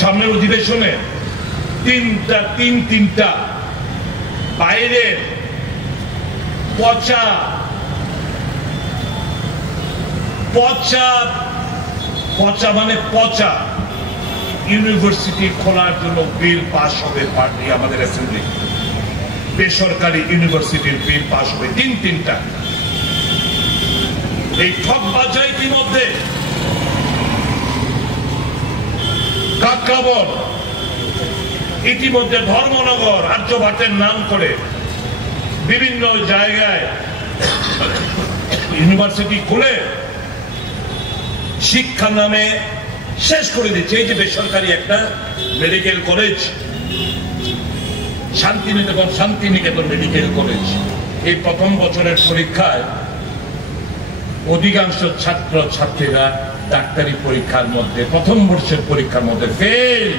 সামনের অধিবেশনে তিনটা বাইরের পচা মানে পচা ইউনিভার্সিটি খোলার জন্য বিল পাস হবে পার্টি আমাদের অ্যাসেম্বলি। বেসরকারি ইউনিভার্সিটির বিল পাস হবে তিনটা। এই ঠকবাজা ইতিমধ্যে কাকরাবর, ইতিমধ্যে ধর্মনগর, আর্যভাটের নাম করে বিভিন্ন জায়গায় ইউনিভার্সিটি খুলে শিক্ষা নামে শেষ করে দিচ্ছে। এই যে বেসরকারি একটা medical college Santiniketan medical college, এই প্রথম বছরের পরীক্ষায় অধিকাংশ ছাত্র ছাত্রীরা ডাক্তারি পরীক্ষার মধ্যে প্রথম বর্ষের পরীক্ষার মধ্যে ফেল।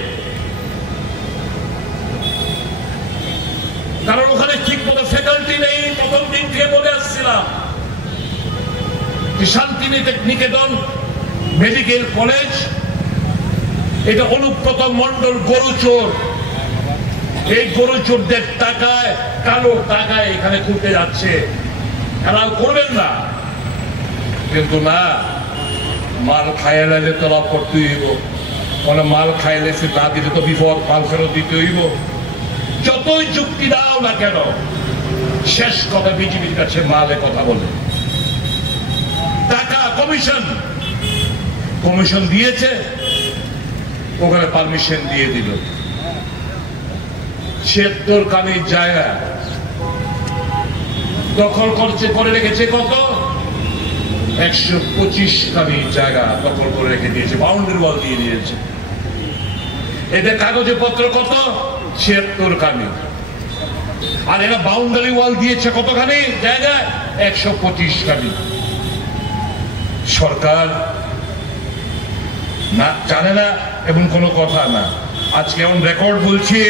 কারণ ওখানে ঠিক মতো ফ্যাকাল্টি নেই। প্রথম দিন থেকে বলে আসছিলাম শান্তিনিকেতন মেডিকেল কলেজ এটা অনুব্রত মন্ডল গরুচোর, এই গরুচোরদের টাকায়, কালো টাকায় এখানে ঘুরতে যাচ্ছে। এরাও করবেন না, কিন্তু না, মাল খাইলে তো লাভ করতে হইব। মানে মাল খাইলে সে না দিলে তো বিপদ, মাল ফেরত দিতে হইব। যতই যুক্তি দাও না কেন, শেষ কথা বিজেপির কাছে মালে কথা বলে। টাকা কমিশন দিয়েছে, ওখানে পারমিশন দিয়ে দিল। ৭৬ কানির জায়গা দখল করে রেখেছে। কত? ১২৫ কানির জায়গা দখল করে রেখে দিয়েছে, বাউন্ডারি ওয়াল দিয়ে দিয়েছে। এদের কাগজে পত্র কত? ৭৬ কানি। আর এরা বাউন্ডারি ওয়াল দিয়েছে কতখানি জায়গা? ১২৫ কানি। সরকার না জানে না এবং কোনো কথা না। আজকে এমন রেকর্ড বলছি,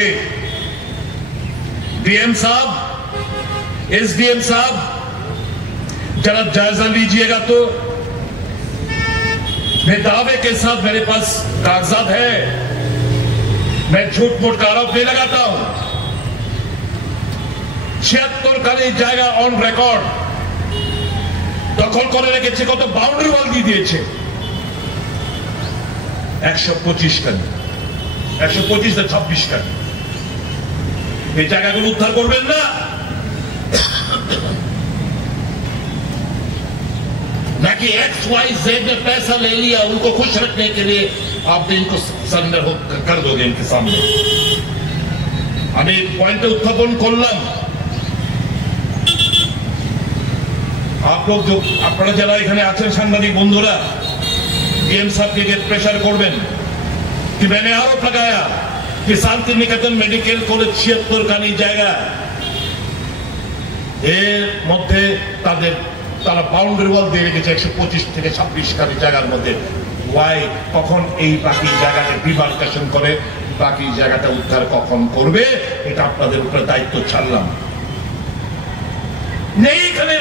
डीएम साहब, एसडीएम साहब, जरा जायजा लीजिएगा तो मैं दावे के साथ, मेरे पास कागजात है, मैं झूठ मूठ का आरोप नहीं लगाता हूं। ৭৬ কানি জায়গা অন রেকর্ড দখল করে রেখেছে। কত? বাউন্ডারি ওয়াল দিয়ে দিয়েছে ১২৫ কানি। ১২৫ না ২৬ কানি। এই জায়গাগুলো উদ্ধার করবেন না, नाकि XYZ ने पैसा ले लिया, उनको खुश रखने के लिए आपने इनको सरेंडर कर दोगे इनके सामने। আমি পয়েন্টে উত্থাপন করলাম। আপনারা যারা এখানে আছেন সাংবাদিক বন্ধুরা, डीएम साहब के प्रेशर করবেন कि मैंने आरोप लगाया कि শান্তিনিকেতন মেডিকেল কলেজ ৭৬ কানি জায়গা, এর মধ্যে তারা বাউন্ডারি ওয়াল দিয়ে রেখেছে ১২৫ থেকে ২৬ কানি জায়গার মধ্যে। ওয়াই? কখন এই বাকি জায়গাটা ডিমার্কেশন করে বাকি জায়গাটা উদ্ধার কখন করবে, এটা আপনাদের উপরে দায়িত্ব ছাড়লাম। নেই এখানে